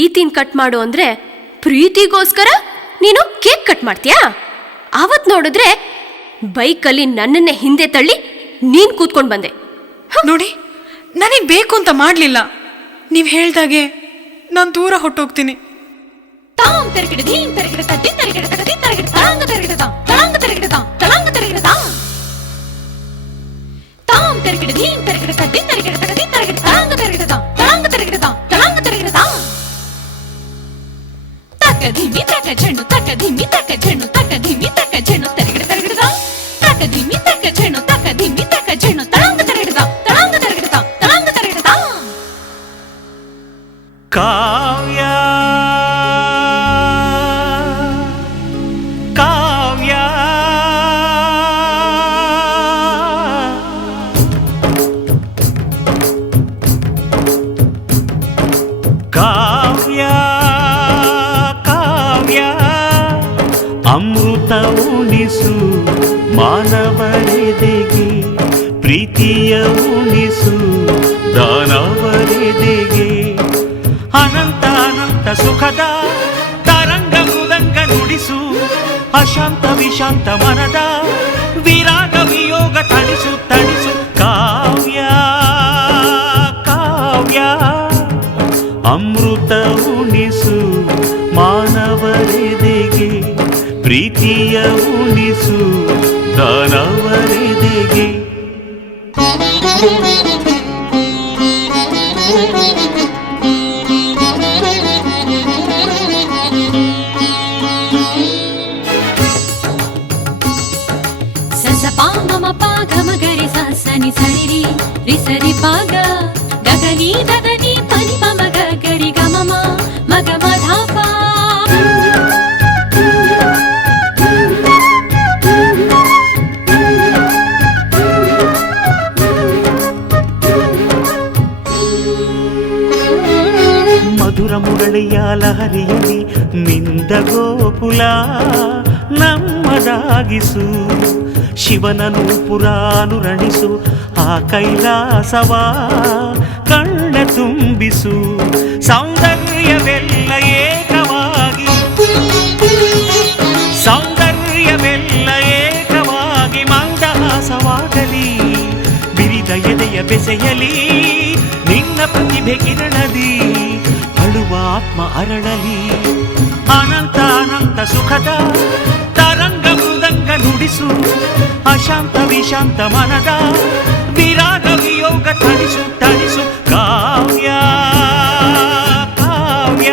ಪ್ರೀತಿನ ಕಟ್ ಮಾಡು ಅಂದ್ರೆ ಪ್ರೀತಿಗೋಸ್ಕರ ನೀನು ಕೇಕ್ ಕಟ್ ಮಾಡ್ತೀಯಾ? ಅವತ್ ನೋಡಿದ್ರೆ ಬೈಕಲ್ಲಿ ನನ್ನನ್ನೇ ಹಿಂದೆ ತಳ್ಳಿ ನೀನ್ ಕೂತ್ಕೊಂಡು ಬಂದೆ. ನೋಡಿ, ನನಗೆ ಬೇಕು ಅಂತ ಮಾಡಲಿಲ್ಲ. ನೀವು ಹೇಳ್ದಾಗೆ ನಾನು ದೂರ ಹೊಟ್ಟೋಗ್ತೀನಿ. ಕಾವ್ಯ ಕಾವ್ಯ ಕಾವ್ಯ ಕಾವ್ಯ ಅಮೃತ ಉಣಿಸು ಮಾನವರೆದೆಗೆ, ಪ್ರೀತಿಯ ಉಣಿಸು ದಾನವರೆದೆಗೆ. ಅನಂತ ಅನಂತ ಸುಖದ ತರಂಗ ಮೃದಂಗ ನುಡಿಸು, ಅಶಾಂತ ವಿಶಾಂತ ಮನದ ವಿರಾಗ ವಿಯೋಗ ತಣಿಸು ತಣಿಸು. ಕಾವ್ಯ ಕಾವ್ಯ ಅಮೃತ ಉಣಿಸು ಮಾನವರೆದೆಗೆ, ಪ್ರೀತಿಯ ಉಣಿಸು ದಾನವರೆದೆಗೆ. ಗರಿ ಸನಿ ಸರಿ ರಿ ಸರಿ ಪಾಗ ಗಗನಿ ದದನಿ ಪನಿ ಪಮ ಗರಿ ಗಮಮ ಮಗ ಮಧಾಪ. ಮಧುರ ಮುರಳಿಯ ಲಹರಿಯಲ್ಲಿ ಮಿಂದ ಗೋಕುಲ ನಮ್ಮದಾಗಿಸು, ಶಿವನನು ಪುರಾನುರಣಿಸು ಆ ಕೈಲಾಸವ ಕಣ್ಣ ತುಂಬಿಸು. ಸೌಂದರ್ಯವೆಲ್ಲ ಏಕವಾಗಿ, ಸೌಂದರ್ಯವೆಲ್ಲ ಏಕವಾಗಿ ಮಂದಹಾಸವಾಗಲಿ, ಬಿರಿದ ಎದೆಯ ಬೆಸೆಯಲಿ ನಿನ್ನ ಪ್ರತಿಭೆ ಕಿರಣದಿ, ಅಳುವ ಆತ್ಮ ಅರಳಲಿ. ಅನಂತ ಅನಂತ ಸುಖದ ತರಂಗ ಮೃದಂಗ ನುಡಿಸು, ಅಶಾಂತ ವಿಶಾಂತ ಮನದ ವಿರಾಗ ವಿಯೋಗ ತಣಿಸು ತಣಿಸು. ಕಾವ್ಯ ಕಾವ್ಯ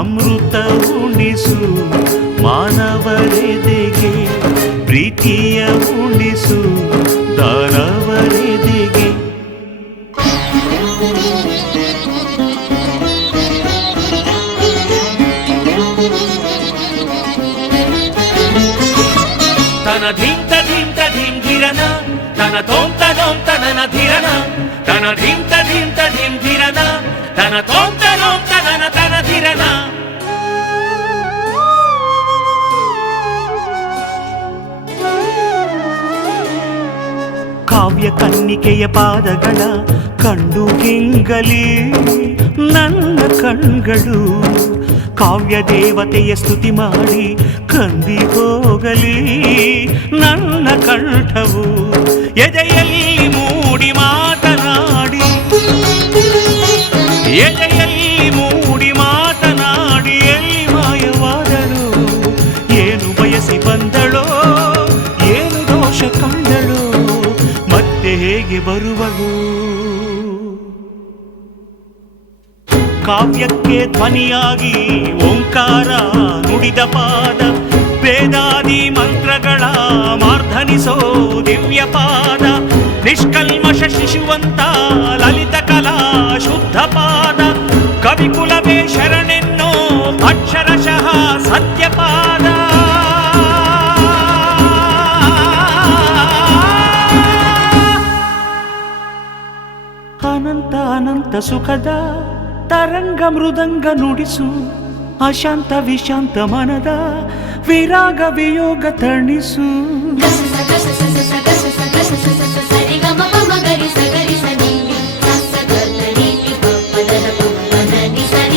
ಅಮೃತ ಉಣಿಸು ಮಾನವರೆದೆಗೆ, ಪ್ರೀತಿಯ ಉಣಿಸು ದಾನವರೆದೆಗೆ. ತನ ಧೀಂತ ಧೀಂತ ಧೀಂ ಧಿರನ ತನ ತೋಂತ ನೋಂತ ನನ ಧಿರನ, ತನ ಧೀಂತ ಧೀಂತ ಧೀಂ ಧಿರನ ತನ ತೋಂತ ನೋಂತ ನನ ತನ ಧಿರನ. ಕಾವ್ಯ ಕನ್ನಿಕೆಯ ಪಾದಗಳ ಕಂಡು ಗಿಂಗಲಿ ನನ್ನ ಕಣ್ಗಳು, ಕಾವ್ಯ ದೇವತೆಯ ಸ್ತುತಿ ಮಾಡಿ ಕಂದಿ ಹೋಗಲಿ ನನ್ನ ಕಂಠವು. ಎದೆಯಲ್ಲಿ ಮೂಡಿ ಮಾತನಾಡಿ, ಎದೆಯಲ್ಲಿ ಮೂಡಿ ಮಾತನಾಡಿ ಎಲ್ಲಿ ಮಾಯವಾದಳು, ಏನು ಬಯಸಿ ಬಂದಳೋ, ಏನು ದೋಷ ಕಂಡಳೋ, ಮತ್ತೆ ಹೇಗೆ ಬರುವಳು. ಕಾವ್ಯಕ್ಕೆ ಧ್ವನಿಯಾಗಿ ಓಂಕಾರ ನುಡಿದ ಪಾದ, ವೇದಾದಿ ಮಂತ್ರಗಳ ಮಾರ್ಧನಿಸೋ ದಿವ್ಯ ಪಾದ, ನಿಷ್ಕಲ್ಮಶ ಶಿಶುವಂತ ಲಲಿತ ಕಲಾ ಶುದ್ಧ ಪಾದ, ಕವಿಕುಲವೇ ಶರಣೆನ್ನೋ ಅಕ್ಷರಶಃ ಸತ್ಯಪಾದ. ಅನಂತ ಅನಂತ ಸುಖದ ತರಂಗ ಮೃದಂಗ ನುಡಿಸು, ಅಶಾಂತ ವಿಶಾಂತ ಮನದ ವಿರಾಗ ವಿಯೋಗ ತಣಿಸು. ಸರಿ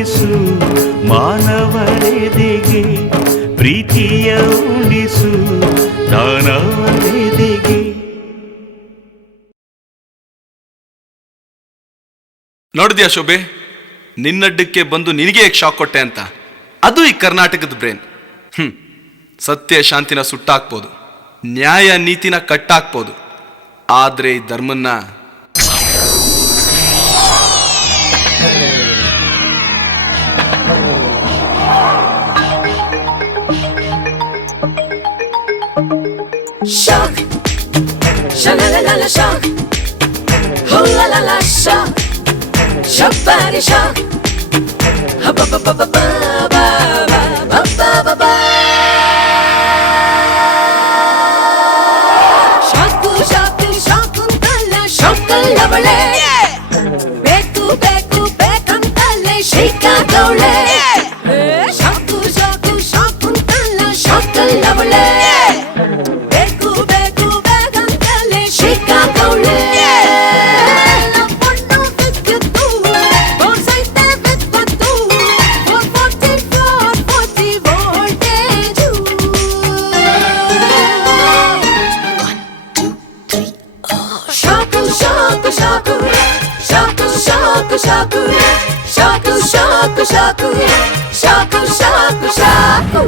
ಉಣಿಸು ಮಾನವರೆದೆಗೆ, ಪ್ರೀತಿಯ ಉಣಿಸು ದಾನವರೆದೆಗೆ. ನೋಡಿದ್ಯಾ ಶೋಭೆ, ನಿನ್ನಡ್ಡಕ್ಕೆ ಬಂದು ನಿನಗೆ ಏಕೆ ಶಾಕ್ ಕೊಟ್ಟೆ ಅಂತ? ಅದು ಈ ಕರ್ನಾಟಕದ ಬ್ರೇನ್. ಸತ್ಯ ಶಾಂತಿನ ಸುಟ್ಟಾಕ್ಬೋದು, ನ್ಯಾಯ ನೀತಿನ ಕಟ್ಟಾಕ್ಬೋದು, ಆದ್ರೆ ಈ ಧರ್ಮನ್ನ shock, sha la la la la shock, oh la la la shock, shock body shock, ha ba ba ba ba ba ba ba ba ba ba. Shock shock shock untalla shock lavale, beku beku bekantale shake agole. Shock shock shock untalla shock lavale. Shaku, shaku, shaku, shaku, shaku, shaku, shaku.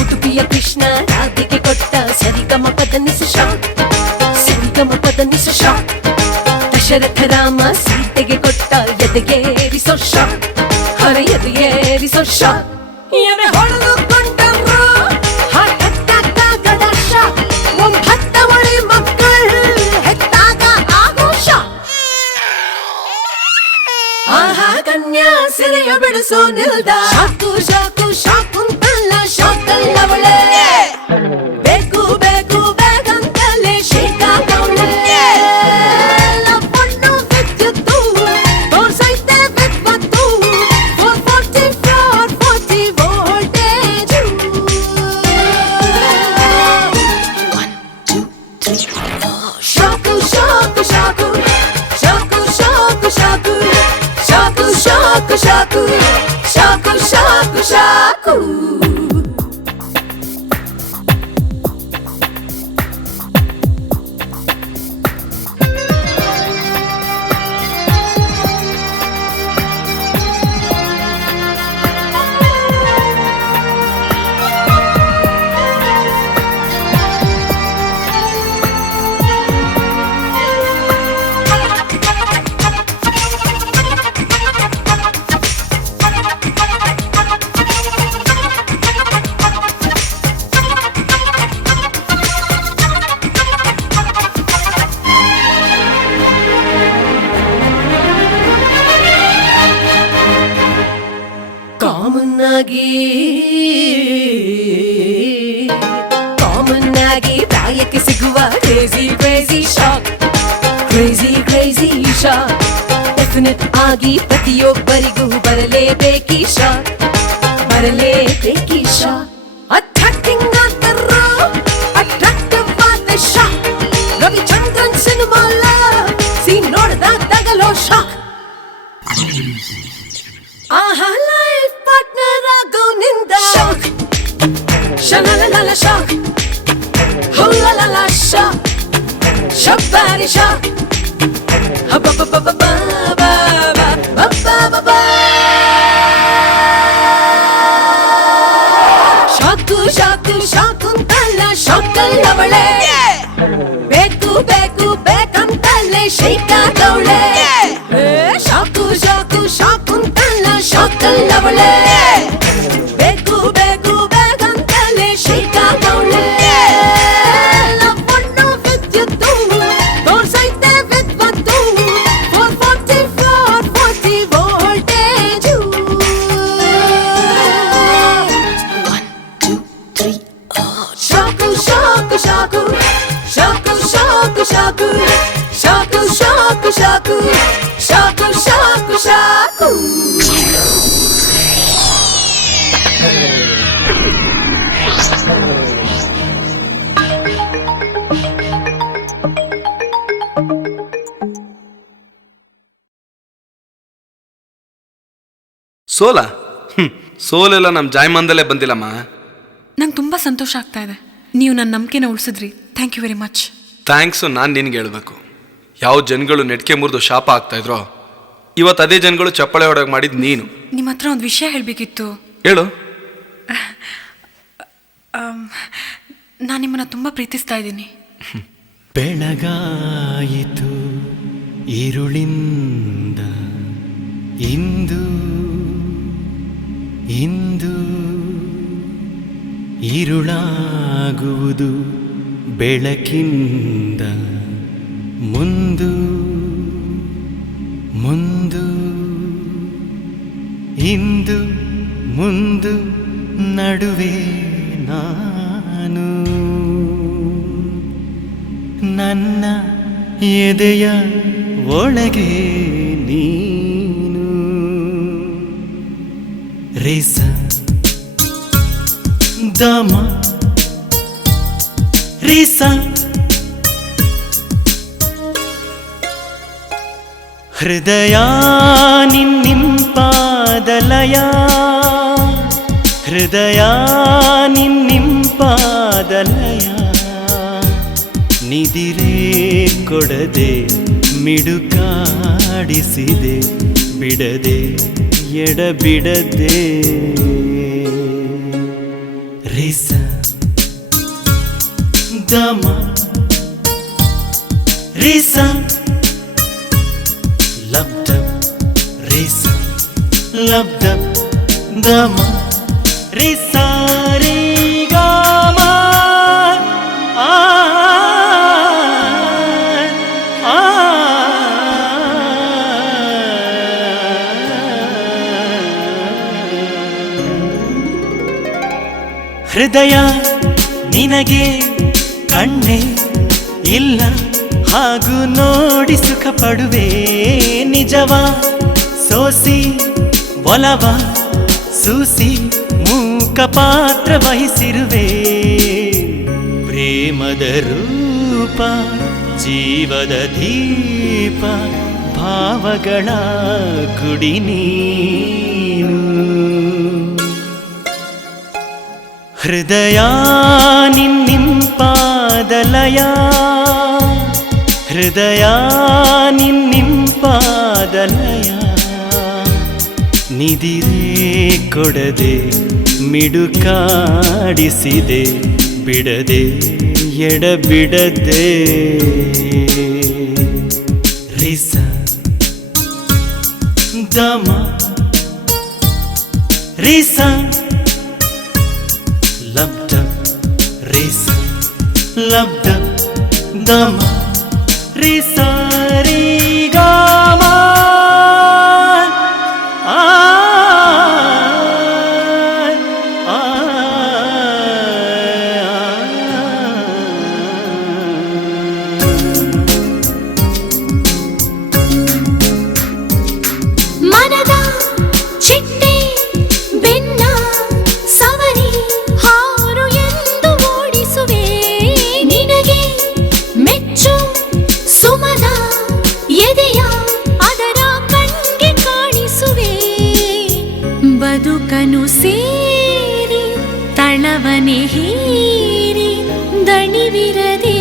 Utupiya Krishna Radhike kotta sarigama padanisa shock, sarigama padanisa shock. Dasharatha Rama Sitege kotta yadege riso shock, hare yadege riso shock. Yane holadu kondaru hatatta gada shock, ಒಂಬತ್ತು ಮಳೆ ಮಕ್ಕಳು ಹೆತ್ತಾಗ ಆಗೋ shock. ಆಹಾ ಕನ್ಯಾ ಸಿರೆಯ ಬಿಡಿಸೋ ನಿಲ್ದ shock shock shock ಅಂತಲ್ಲ shock ಅಲ್ಲವಳೆ, ಬೇಕು ಬೇಕು ಬೇಕಂತಲೇ ಶೇಕಾಗವಳೆ. ಲಪ್ಪಣ್ಣು ವಿದ್ಯುತ್ತು ತೋರ್ಸೈತೆ ವಿದ್ವತ್ತು, 440 440 voltage. 1 2 3 shock shock shock shock shock shock shock shock shock shock shock shock. Common ಆಗಿ ಪ್ರಾಯಕ್ಕೆ ಸಿಗುವ crazy crazy shock, crazy crazy shock. Definite ಆಗಿ ಪ್ರತಿಯೊಬ್ಬರಿಗೂ ಬರಲೇಬೇಕಿ ಶಾಕ್, ಬರಲೇಬೇಕಿ ಶಾಕ್. ಅಟ್ರಾಕ್ಟಿಂಗ್ ಅಂತಾರೋ ಅಟ್ರಾಕ್ಟಿವ್ ಆದ ಶಾಕ್, ರವಿಚಂದ್ರನ್ ಸಿನಿಮಾಲ ಸೀನ್ ನೋಡಿದಾಗ ತಗಲೋ ಶಾಕ್. ಆಹಾ ಲೈಫ್ ಪಾರ್ಟ್ನರ್ ಆಗೋ ನಿಂದ ಶಾಕ್, ಶಲಲಲ ಶಾಕ್, ಹುಲಲಲ ಶಾಕ್, ಶಾಕ್ ಬಾರಿ ಶಾಕ್, ಹಬಬಬಬಬ ಶಾಕು ಶಾಕು ಶಾಕು ಅಂತಲ್ಲ ಶಾಕ್ ಅಲ್ಲವಳೆ, ಬೇಕು ಬೇಕು ಬೇಕಂತಲ್ಲೇ ಶೇಕ್ ಆಗವಳೆ. ಶಾಕು ಶಾಕು ಶಾಕು ಅಂತಲ್ಲ ಶಾಕ್ ಅಲ್ಲವಳೆ, ಬೇಕು ಬೇಕು ಬೇಕಂತಲ್ಲೇ ಶೇಕ್ ಆಗವಳೆ. ಲಪ್ಪಣ್ಣು ವಿದ್ಯುತ್ತು ತೋರ್ಸೈತೆ ಶಾಕು ಶಾಕು ಶಾಕು ಶಾಕು ಸೋಲ ಸೋಲೆಲ್ಲ ನಮ್ಮ ಜಾಯಮಾನದಲ್ಲೇ ಬಂದಿಲ್ಲಮ್ಮ. ನಂಗೆ ತುಂಬ ಸಂತೋಷ ಆಗ್ತಾ ಇದೆ. ನೀವು ನನ್ನ ನಂಬಿಕೆನ ಉಳಿಸಿದ್ರಿ. Thank you very much. Thanks ನಾನು ನಿನ್ಗೆ ಹೇಳ್ಬೇಕು. ಯಾವ ಜನಗಳು ನೆಟ್ಕೆ ಮುರಿದು ಶಾಪ ಆಗ್ತಾಯಿದ್ರೋ ಇವತ್ತು ಅದೇ ಜನಗಳು ಚಪ್ಪಳೆ ಹೊಡೆಗೆ ಮಾಡಿದ್ದು ನೀನು. ನಿಮ್ಮ ಹತ್ರ ಒಂದು ವಿಷಯ ಹೇಳಬೇಕಿತ್ತು. ಹೇಳು. ನಾನು ನಿಮ್ಮನ್ನು ತುಂಬ ಪ್ರೀತಿಸ್ತಾ ಇದ್ದೀನಿ. ಬೆಳಗಾಯಿತು ഇരുಳಿಂದ ಇಂದು ಇಂದು ഇരുಳಾಗುವುದು ಬೆಳಕಿಂದ ಮುಂದು ಮುಂದು ಇಂದು ಮುಂದು ನಡುವೆ ನಾನು ನನ್ನ ಎದೆಯ ಒಳಗೆ ನೀನು ರೇಸ ದಮ ರೇಸ ಹೃದಯ ನಿನ್ನಿಂಪಾದಲಯ ಹೃದಯ ನಿನ್ನಿಂಪಾದಲಯ ನಿದಿರೇ ಕೊಡದೆ ಮಿಡುಕಾಡಿಸಿದೆ ಬಿಡದೆ ಎಡಬಿಡದೆ ರೇಸ ದಮ ರೇಸ ಲಬ್ಧ ರೇಸ ಲಬ್ಧ ದಮ ರೇಸ ರೇ ಗಾಮ ಆ ಹೃದಯ ನಿನಗೆ ಕಣ್ಣೆ ಇಲ್ಲ ಹಾಗೂ ನೋಡಿ ಸುಖ ಪಡುವೆ ನಿಜವ ಸೋಸಿ ಒಲವ ಸೂಸಿ ಮೂಕ ಪಾತ್ರ ವಹಿಸಿರುವೆ ಪ್ರೇಮದ ರೂಪ ಜೀವದ ದೀಪ ಭಾವಗಳ ಗುಡಿ ನೀನು ಹೃದಯ ನಿನ್ನಿಂಪಾದಲಯ ಹೃದಯ ನಿನ್ನಿಂಪಾದಲಯ ನಿದಿರೇ ಕೊಡದೆ ಮಿಡುಕಾಡಿಸಿದೆ ಬಿಡದೆ ಎಡಬಿಡದೆ ರಿಸ ದಮ ರಿಸ ಲಬ್ಧ ರೇಸ ಲಬ್ಧ ದಮ ರೇಸ ರೇ ಗಾಮ ಆ ಮನದ ಚಿಟ್ಟೆ ಬೆನ್ನ ಸವರಿ ಹಾರು ಎಂದು ಓಡಿಸುವೆ ನಿನಗೆ ಮೆಚ್ಚು ಸುಮದ ಎದೆಯ ಅದರ ಕಣ್ಗೆ ಕಾಣಿಸುವೆ ಬದುಕನು ಸೇರಿ ತಳವನೆ ಹೀರಿ ದಣಿವಿರದೆ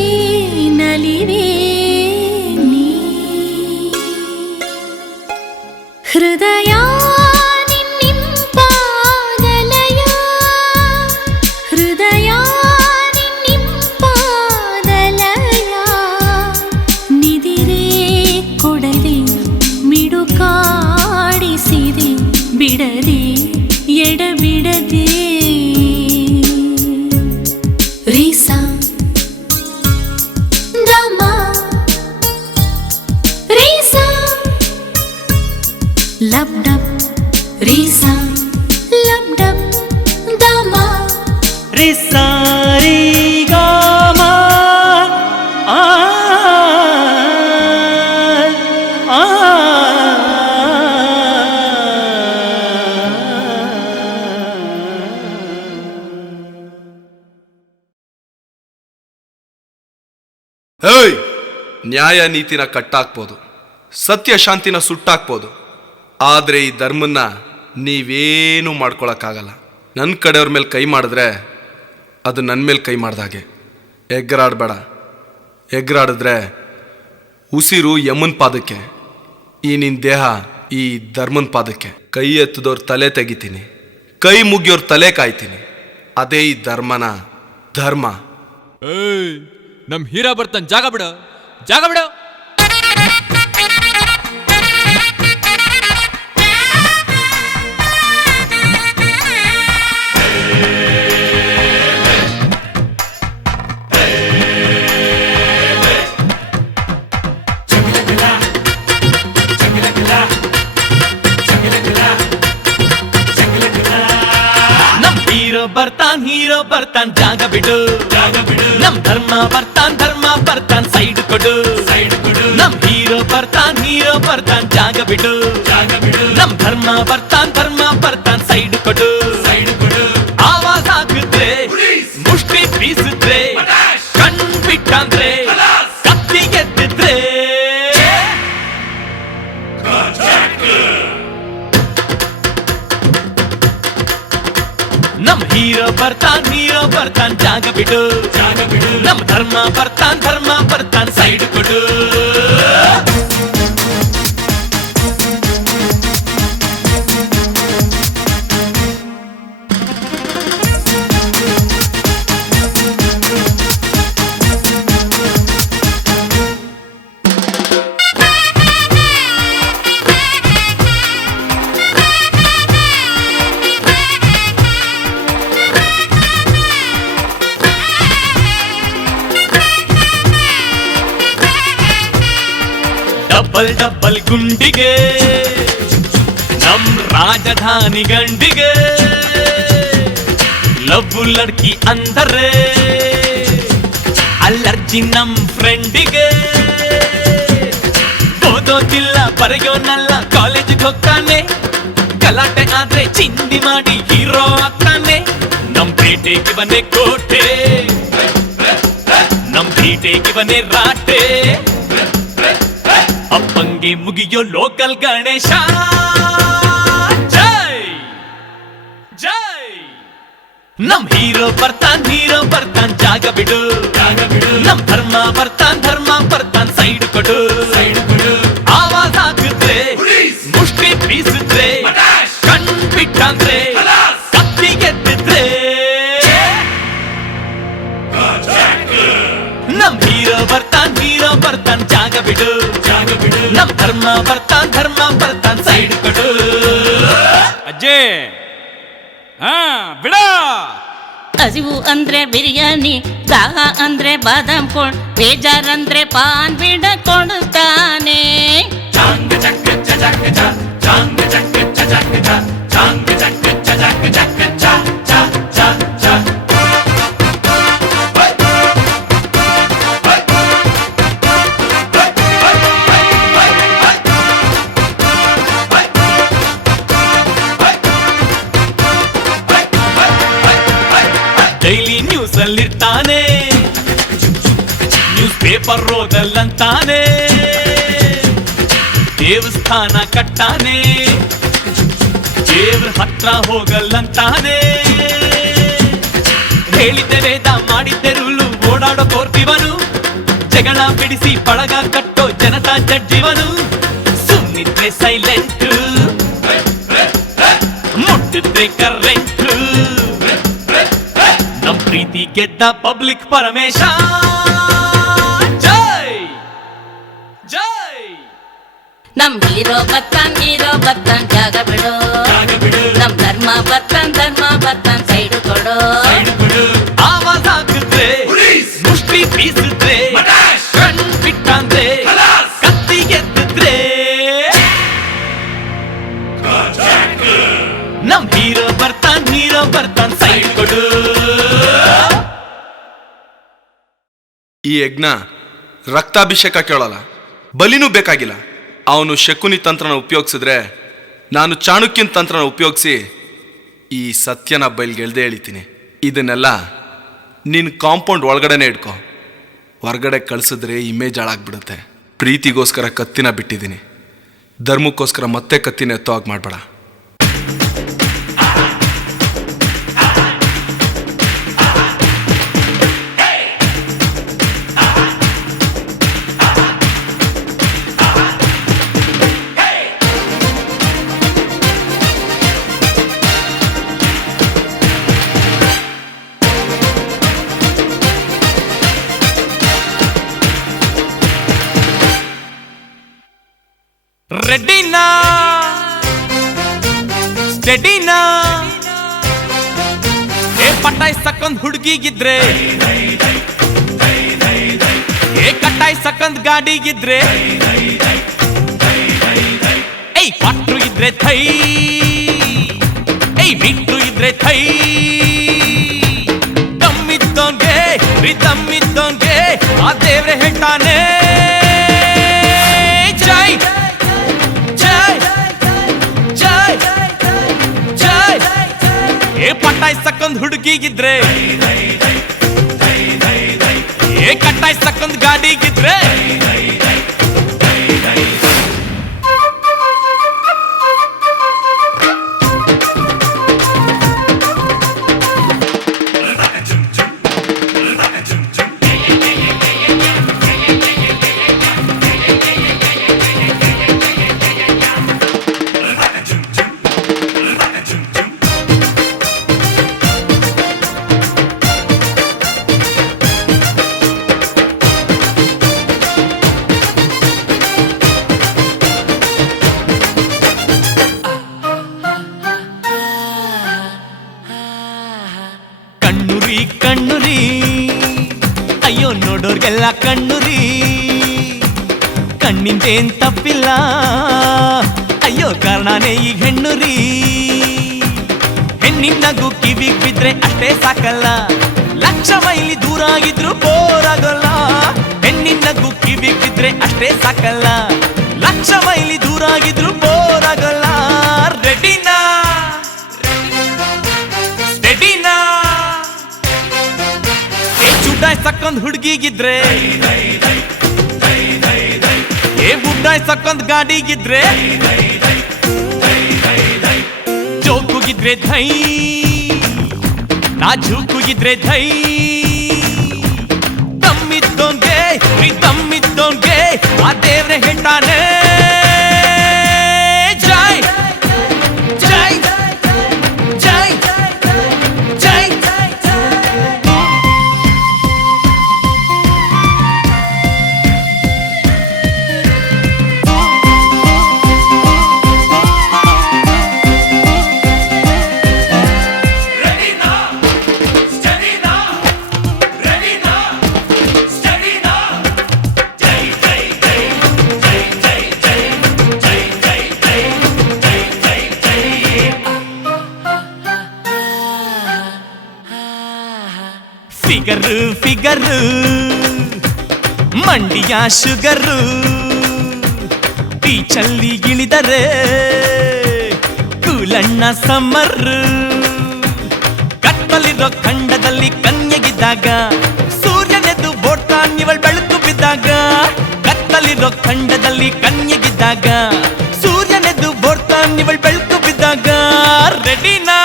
ನಲಿವೆ ನೀ ಹೃದಯ ನಿನ್ನಿಂಪಾದಲಯ ಹೃದಯ ನಿನ್ನಿಂಪಾದಲಯ ನಿದಿರೇ ಕೊಡದೆ ಮಿಡುಕಾಡಿಸಿದೆ ಬಿಡದೆ ಎಡಬಿಡದೆ ರೇಸ ದಮ ರೇಸ ಲಬ್ಡಬ್ ರೇಸ ಲಬ್ಡಬ್ ದಮ ರಿಸ ರೇ ಗಾಮ ಆ ನ್ಯಾಯ ನೀತಿನ ಕಟ್ಟಾಕ್ಬೋದು, ಸತ್ಯ ಶಾಂತಿನ ಸುಟ್ಟಾಕ್ಬೋದು. ಆದರೆ ಈ ಧರ್ಮನ್ನ ನೀವೇನೂ ಮಾಡ್ಕೊಳಕ್ಕಾಗಲ್ಲ. ನನ್ನ ಕಡೆಯವ್ರ ಮೇಲೆ ಕೈ ಮಾಡಿದ್ರೆ ಅದು ನನ್ನ ಮೇಲೆ ಕೈ ಮಾಡ್ದಾಗೆ. ಎಗ್ರಾಡಬೇಡ. ಎಗ್ರಾಡಿದ್ರೆ ಉಸಿರು ಯಮನ್ ಪಾದಕ್ಕೆ, ಈ ನಿನ್ನ ದೇಹ ಈ ಧರ್ಮನ ಪಾದಕ್ಕೆ. ಕೈ ಎತ್ತದವ್ರ ತಲೆ ತೆಗಿತೀನಿ, ಕೈ ಮುಗಿಯೋರ್ ತಲೆ ಕಾಯ್ತೀನಿ. ಅದೇ ಈ ಧರ್ಮನ ಧರ್ಮ. ಏಯ್, ನಮ್ ಹೀರಾ ಬರ್ತಾನೆ, ಜಾಗ ಬಿಡು, ಜಾಗ ಬಿಡು. ಹೀರೋ ಬರ್ತಾನ್ ಜಾಗ ಬಿಡು, ಜಾಗ ಬಿಡು. ನಮ್ ಧರ್ಮ ಬರ್ತಾನ್ ಸೈಡ್ ಕೊಡು, ಸೈಡ್ ಕೊಡು. ನಮ್ ಹೀರೋ ಬರ್ತಾನ್ ಜಾಗ ಬಿಡು, ಜಾಗ ಬಿಡು. ನಮ್ ಧರ್ಮ ಬರ್ತಾನ್ ಸೈಡ್ ಕೊಡು, ಸೈಡ್ ಕೊಡು. ಆವಾಜ್ ಹಾಕಿದ್ರೆ ಮುಷ್ಟಿ ಬೀಸಿದ್ರೆ ಕಣ್ ಬಿಟ್ಟಂದ್ರೆ ಕತ್ತಿ ಗೆದ್ದಿದ್ರೆ ನಮ್ ಹೀರೋ ಬರ್ತಾನ್ ಜಾಗ ಬಿಡು, ಜಾಗ ಬಿಡು. ನಮ್ ಧರ್ಮ ಬರ್ತಾನ್ ಸೈಡ್ ಕೊಡು. ಡಬ್ಬಲ್ ಗುಂಡಿಗೆ ನಮ್ ರಾಜಧಾನಿ ಗಂಡಿಗೆ ಲವ್ವು ಲಡ್ಕಿ ಅಂದರೆ ಅಲ್ಲರ್ಜಿ ನಮ್ ಫ್ರೆಂಡಿಗೆ. ಓದೋದಿಲ್ಲ ಬರೆಯೋನಲ್ಲ ಕಾಲೇಜಿಗೆ ಹೋಗ್ತಾನೆ, ಗಲಾಟೆ ಆದ್ರೆ ಚಿಂದಿ ಮಾಡಿ ಹೀರೋ ಆಗ್ತಾನೆ. ನಮ್ ಪೇಟೆಗೆ ಬನ್ನೆ ಕೋಟೆ, ನಮ್ ಪೇಟೆಗೆ ಬನ್ನೆ ರಾಟೆ. ಅಪ್ಪಂಗೆ ಮುಗಿಯೋ ಲೋಕಲ್ ಗಣೇಶ. ಜೈ ಜೈ. ನಮ್ ಹೀರೋ ಬರ್ತಾನ್ ಜಾಗ ಬಿಡು, ಜಾಗ ಬಿಡು. ನಮ್ ಧರ್ಮ ಬರ್ತಾನ್ ಸೈಡ್ ಕೊಡು, ಸೈಡ್ ಕೊಡು. ಆವಾಜ್ ಹಾಕಿದ್ರೆ ಮುಷ್ಟಿ ಬೀಸಿದ್ರೆ ಕಣ್ ಬಿಟ್ಟಂದ್ರೆ ಕತ್ತಿ ಗೆದ್ದಿದ್ರೆ ನಮ್ ಹೀರೋ ಬರ್ತಾನ್ ಜಾಗ ಬಿಡು, ಜಾಗ ಬಿಡು. ನಮ್ ಧರ್ಮ ಬರ್ತಾನ್ ಸೈಡ್ ಕೊಡು. ಅಜ್ಜೆ, ಹಾ ಬಿಡ. ಹಸಿವು ಅಂದ್ರೆ ಬಿರಿಯಾನಿ, ದಾಹ ಅಂದ್ರೆ ಬಾದಾಮ್ ಕೋಣ್, ಬೇಜಾರಂದ್ರೆ ಪಾನ್ ಬಿಡ ಕೊಡುತ್ತಾನೆ. ಚಾಂಗ ಚಕ್ಕ ಚಕ ಚ, ಚಾಂಗ ಚಕ್ಕ ಚಕ ಚ, ಚಾಂಗ ಚಕ್ಕ ಚಕ ಚಕ ಚ ಚ ಚ ಚ. ಡೈಲಿ ನ್ಯೂಸ್ ಅಲ್ಲಿರ್ತಾನೆ, ನ್ಯೂಸ್ ಪೇಪರ್ ರೋದಲ್ಲಂತಾನೆ. ದೇವಸ್ಥಾನ ಕಟ್ಟಾನೆ, ದೇವ್ರ ಹತ್ರ ಹೋಗಲ್ಲಂತಾನೆ. ಹೇಳಿದ್ದೆ ವೇದ ಮಾಡಿದ್ದೆ ರೂಲು, ಓಡಾಡೋ ಕೋರ್ತಿವನು. ಜಗಳ ಬಿಡಿಸಿ ಬಳಗ ಕಟ್ಟೋ ಜನತಾ ಜಡ್ಜಿವನು. ಸುಮ್ಮನಿದ್ರೆ ಸೈಲೆಂಟ್, ಮುಟ್ಟಿದ್ರೆ ಕರೆಂಟ್. ನಮ್ ಪ್ರೀತಿ ಗೆದ್ದ ಪಬ್ಲಿಕ್ ಪರಮೇಶ. ಜೈ ಜೈ. ನಮ್ ಹೀರೋ ಬರ್ತಾನ್ ಜಾಗ ಬಿಡು, ಜಾಗ ಬಿಡು. ನಮ್ ಧರ್ಮ ಬರ್ತಾನ್ ಸೈಡ್ ಕೊಡು, ಸೈಡ್ ಕೊಡು. ಆವಾಜ್ ಹಾಕಿದ್ರೆ ಮುಷ್ಟಿ ಬೀಸಿದ್ರೆ ಕಣ್ ಬಿಟ್ಟಂದ್ರೆ ಕತ್ತಿ ಗೆದ್ದಿದ್ರೆ ನಮ್ ಹೀರೋ ಬರ್ತಾನ್ ಸೈಡ್ ಕೊಡು. ಈ ಯಜ್ಞ ರಕ್ತಾಭಿಷೇಕ ಕೇಳೋಲ್ಲ, ಬಲಿನೂ ಬೇಕಾಗಿಲ್ಲ. ಅವನು ಶಕುನಿ ತಂತ್ರನ ಉಪಯೋಗಿಸಿದ್ರೆ ನಾನು ಚಾಣಕ್ಯನ ತಂತ್ರನ ಉಪಯೋಗಿಸಿ ಈ ಸತ್ಯನ ಬಯಲ್ಗೆಳ್ದೆ ಹೇಳ್ತೀನಿ. ಇದನ್ನೆಲ್ಲ ನಿನ್ನ ಕಾಂಪೌಂಡ್ ಒಳಗಡೆನೆ ಇಟ್ಕೊ. ಹೊರಗಡೆ ಕಳಿಸಿದ್ರೆ ಇಮೇಜ್ ಹಾಳಾಗ್ಬಿಡುತ್ತೆ. ಪ್ರೀತಿಗೋಸ್ಕರ ಕತ್ತಿನ ಬಿಟ್ಟಿದ್ದೀನಿ, ಧರ್ಮಕ್ಕೋಸ್ಕರ ಮತ್ತೆ ಕತ್ತಿನ ಎತ್ತೋ ಹಾಗೆ ಮಾಡಬೇಡ. ರೆಡ್ಡಿನಾ ಸ್ಟೆಡಿನಾ ಪಟಾಯಿಸಕ್ಕೊಂದ್ ಹುಡುಗಿಗಿದ್ರೆ, ಕಟಾಯಿಸಕ್ಕೊಂದ್ ಗಾಡಿಗಿದ್ರೆ, ಕ್ವಾಟ್ರು ಇದ್ರೆ ಥೈ, ಮೀಟ್ರು ಇದ್ರೆ ಥೈ. ತಮ್ಮಿದ್ದೋನ್ಗೆ ತಮ್ಮಿದ್ದೋನ್ಗೆ ಆ ದೇವ್ರೆ ಹೇಳ್ತಾನೆ ಜೈ ಜೈ ಜೈ ಜೈ. ಪಟಾಯಿಸಕ್ಕೊಂದ್ ಹುಡುಗಿಗಿದ್ರೆ, ಕಟಾಯಿಸಕ್ಕೊಂದ್ ಗಾಡಿಗಿದ್ರೆ, ಕಣ್ಣುರಿ ಅಯ್ಯೋ ನೋಡೋರ್ಗೆಲ್ಲ ಕಣ್ಣುರಿ. ಕಣ್ಣಿಂದೇನ್ ತಪ್ಪಿಲ್ಲ, ಅಯ್ಯೋ ಕಾರಣನೇ ಈ ಹೆಣ್ಣುರಿ. ಹೆಣ್ಣಿನಗೂ ಕಿವಿಗ್ ಬಿದ್ರೆ ಅಷ್ಟೇ ಸಾಕಲ್ಲ, ಲಕ್ಷ ಮೈಲಿ ದೂರ ಆಗಿದ್ರು ಬೋರ್ ಆಗೋಲ್ಲ. ಹೆಣ್ಣಿನಗೂ ಕಿವಿಗ್ ಬಿದ್ರೆ ಅಷ್ಟೇ ಸಾಕಲ್ಲ, ಲಕ್ಷ ಮೈಲಿ ದೂರ ಆಗಿದ್ರು ಬೋರ್ ಆಗೋಲ್ಲ. ರೆಡಿನಾ ಸ್ಟೆಡಿನಾ ಚುಡಾಯಿಸಕ್ಕೊಂದ್ ಹುಡುಗಿಗಿದ್ರೆ, ಬುಡ್ಡಾಯಿಸಕ್ಕೊಂದ್ ಗಾಡಿಗಿದ್ರೆ, ಜೋಕುಗಿದ್ರೆ ಧೈ, ನಾಜೂಕುಗಿದ್ರೆ ಧೈ. ತಮ್ಮಿದ್ದೋನ್ಗೆ ತಮ್ಮಿದ್ದೋನ್ಗೆ ಆ ದೇವ್ರೆ ಹೇಳ್ತಾನೆ ಜೈ ಜೈ ಜೈ ಜೈ. ಫಿಗರು ಫಿಗರು ಮಂಡಿಯ ಶುಗರು, ಬೀಚಲ್ಲಿ ಇಳಿದರೆ ಕೂಲಣ್ಣ ಸಮ್ಮರ್. ಕತ್ತಲಿರೋ ಖಂಡದಲ್ಲಿ ಕನ್ಯಗಿದ್ದಾಗ ಸೂರ್ಯನೆದ್ದು ಬೋಟಾನಿವಳ್ ಬೆಳಕು ಬಿದ್ದಾಗ. ಕತ್ತಲಿರೋ ಖಂಡದಲ್ಲಿ ಕನ್ಯಗಿದ್ದಾಗ ಸೂರ್ಯನೆದ್ದು ಬೋಟಾನಿವಳ್ ಬೆಳಕು ಬಿದ್ದಾಗ. ರೆಡಿನಾ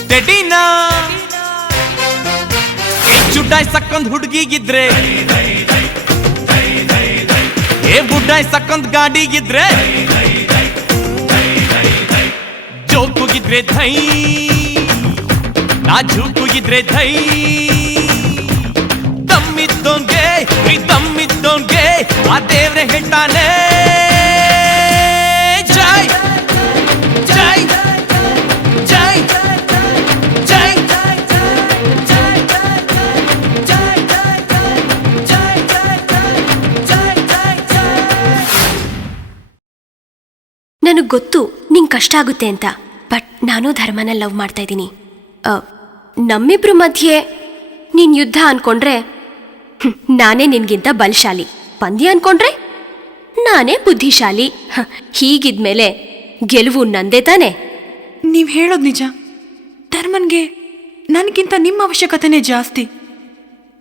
ಸ್ಟೆಡಿನಾ ಚುಡಾಯಿಸಕ್ಕೊಂದ್ ಹುಡುಗಿಗಿದ್ರೆ, ಬುಡ್ಡಾಯಿಸಕ್ಕೊಂದ್ ಗಾಡಿಗಿದ್ರೆ, ಜೋಕುಗಿದ್ರೆ ಧೈ, ನಾಜೂಕುಗಿದ್ರೆ ಧೈ. ತಮ್ಮಿದ್ದೋನ್ಗೆ ತಮ್ಮಿದ್ದೋನ್ಗೆ ಆ ದೇವ್ರೆ ಹೇಳ್ತಾನೆ ಜೈ ಜೈ ಜೈ ಜೈ. ನನಗೆ ಗೊತ್ತು ನಿಂಗೆ ಕಷ್ಟ ಆಗುತ್ತೆ ಅಂತ, ಬಟ್ ನಾನು ಧರ್ಮನ ಲವ್ ಮಾಡ್ತಾ ಇದ್ದೀನಿ. ನಮ್ಮಿಬ್ರ ಮಧ್ಯೆ ನೀನು ಯುದ್ಧ ಅನ್ಕೊಂಡ್ರೆ ನಾನೇ ನಿನ್ಗಿಂತ ಬಲಶಾಲಿ, ಪಂದ್ಯ ಅನ್ಕೊಂಡ್ರೆ ನಾನೇ ಬುದ್ಧಿಶಾಲಿ. ಹೀಗಿದ್ಮೇಲೆ ಗೆಲುವು ನಂದೇ ತಾನೆ. ನೀವು ಹೇಳೋದು ನಿಜ. ಧರ್ಮನ್ಗೆ ನನಗಿಂತ ನಿಮ್ಮ ಅವಶ್ಯಕತೆನೇ ಜಾಸ್ತಿ.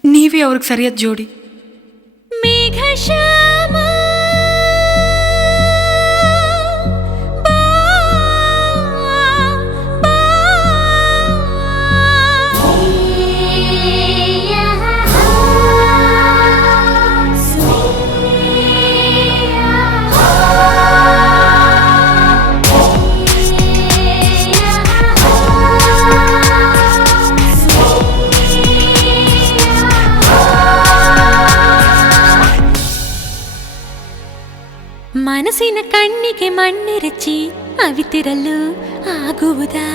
ನೀವೇ ಅವ್ರಿಗೆ ಸರಿಯಾದ ಜೋಡಿ. ಮೇಘಶ್ಯಾಮ ಬಾ, ಬಾ. ಮನಸ್ಸಿನ ಕಣ್ಣಿಗೆ ಮಣ್ಣಿರಚಿ ಅವಿತಿರಲು ಆಗುವುದಾ?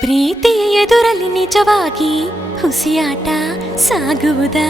ಪ್ರೀತಿಯ ಎದುರಲ್ಲಿ ನಿಜವಾಗಿ ಹುಸಿಯಾಟ ಸಾಗುವುದಾ?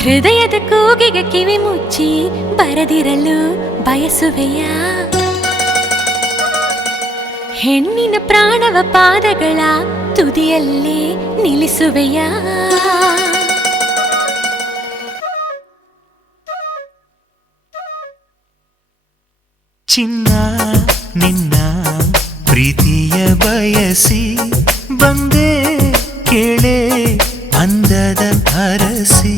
ಹೃದಯದ ಕೂಗಿಗೆ ಕಿವಿ ಮುಚ್ಚಿ ಬರದಿರಲು ಬಯಸುವೆಯ? ಹೆಣ್ಣಿನ ಪ್ರಾಣವ ಪಾದಗಳ ತುದಿಯಲ್ಲೇ ನಿಲ್ಲಿಸುವೆಯ? ಚಿನ್ನ ನಿನ್ನ ಪ್ರೀತಿಯ ಬಯಸಿ ಬಂದೆ ಕೇಳೆ ಅಂದದ ಅರಸಿ.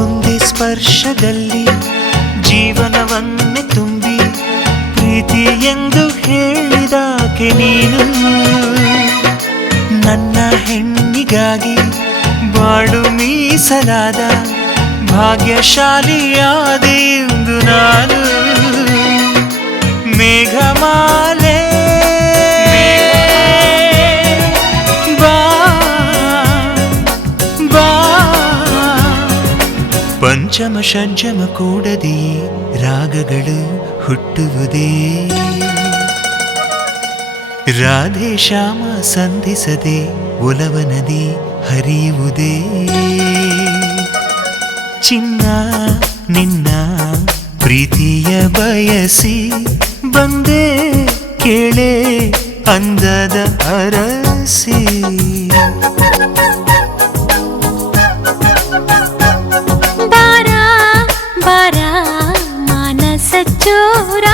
ಒಂದೇ ಸ್ಪರ್ಶದಲ್ಲಿ ಜೀವನವನ್ನೇ ತುಂಬಿ ಪ್ರೀತಿ ಎಂದು ಹೇಳಿದಾಕೆ ನೀನು. ನನ್ನ ಹೆಣ್ಣಿಗಾಗಿ ಬಾಳು ಮೀಸಲಾದ ಭಾಗ್ಯಶಾಲಿಯಾದೆ ಎಂದು ನಾನು. ಮೇಘಮಾಲೆ ಪಂಚಮ ಷಡ್ಜಮ ಕೂಡದೆ ರಾಗಗಳು ಹುಟ್ಟುವುದೇ. ರಾಧೆ ಶ್ಯಾಮ ಸಂಧಿಸದೆ ಒಲವ ನದಿ ಹರಿಯುವುದೇ. ಚಿನ್ನ ನಿನ್ನ ಪ್ರೀತಿಯ ಬಯಸಿ ಬಂದೆ ಕೇಳೆ ಅಂದದ ಅರಸಿ. ಬಾರ ಮಾನಸ ಚೋರ